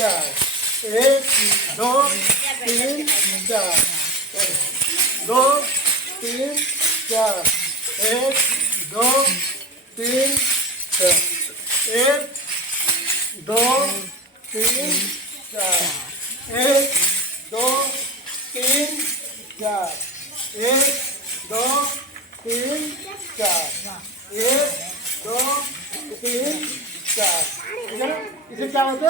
चार, एक दो तीन चार, दो तीन चार, एक दो तीन चार, एक दो तीन चार, एक दो तीन चार, एक दो तीन चार, एक दो तीन चार। ठीक है ना? इसे क्या बोलते हैं?